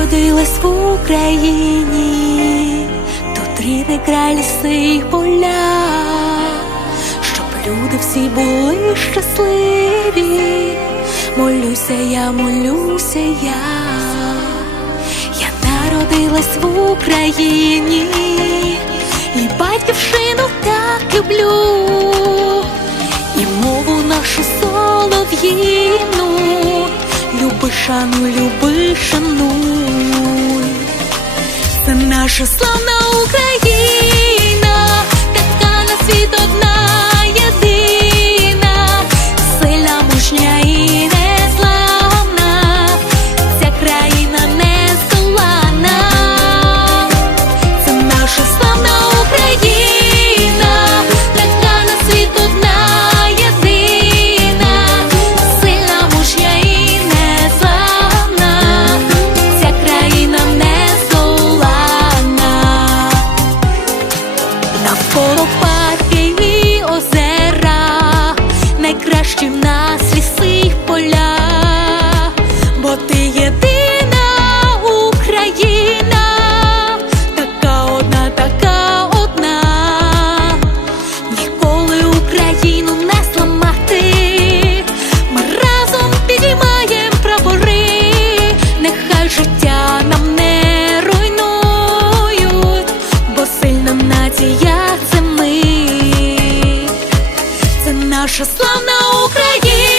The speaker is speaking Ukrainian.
народилась в Україні, тут рідний край ліси й поля, щоб люди всі були щасливі. Молюся, я молюся я, я народилась в Україні, і батьківщину так люблю, і мову нашу солов'їну, шануй, люби шануй, це наша славна Україна. Водопадки і озера найкращим. наша славна Україна.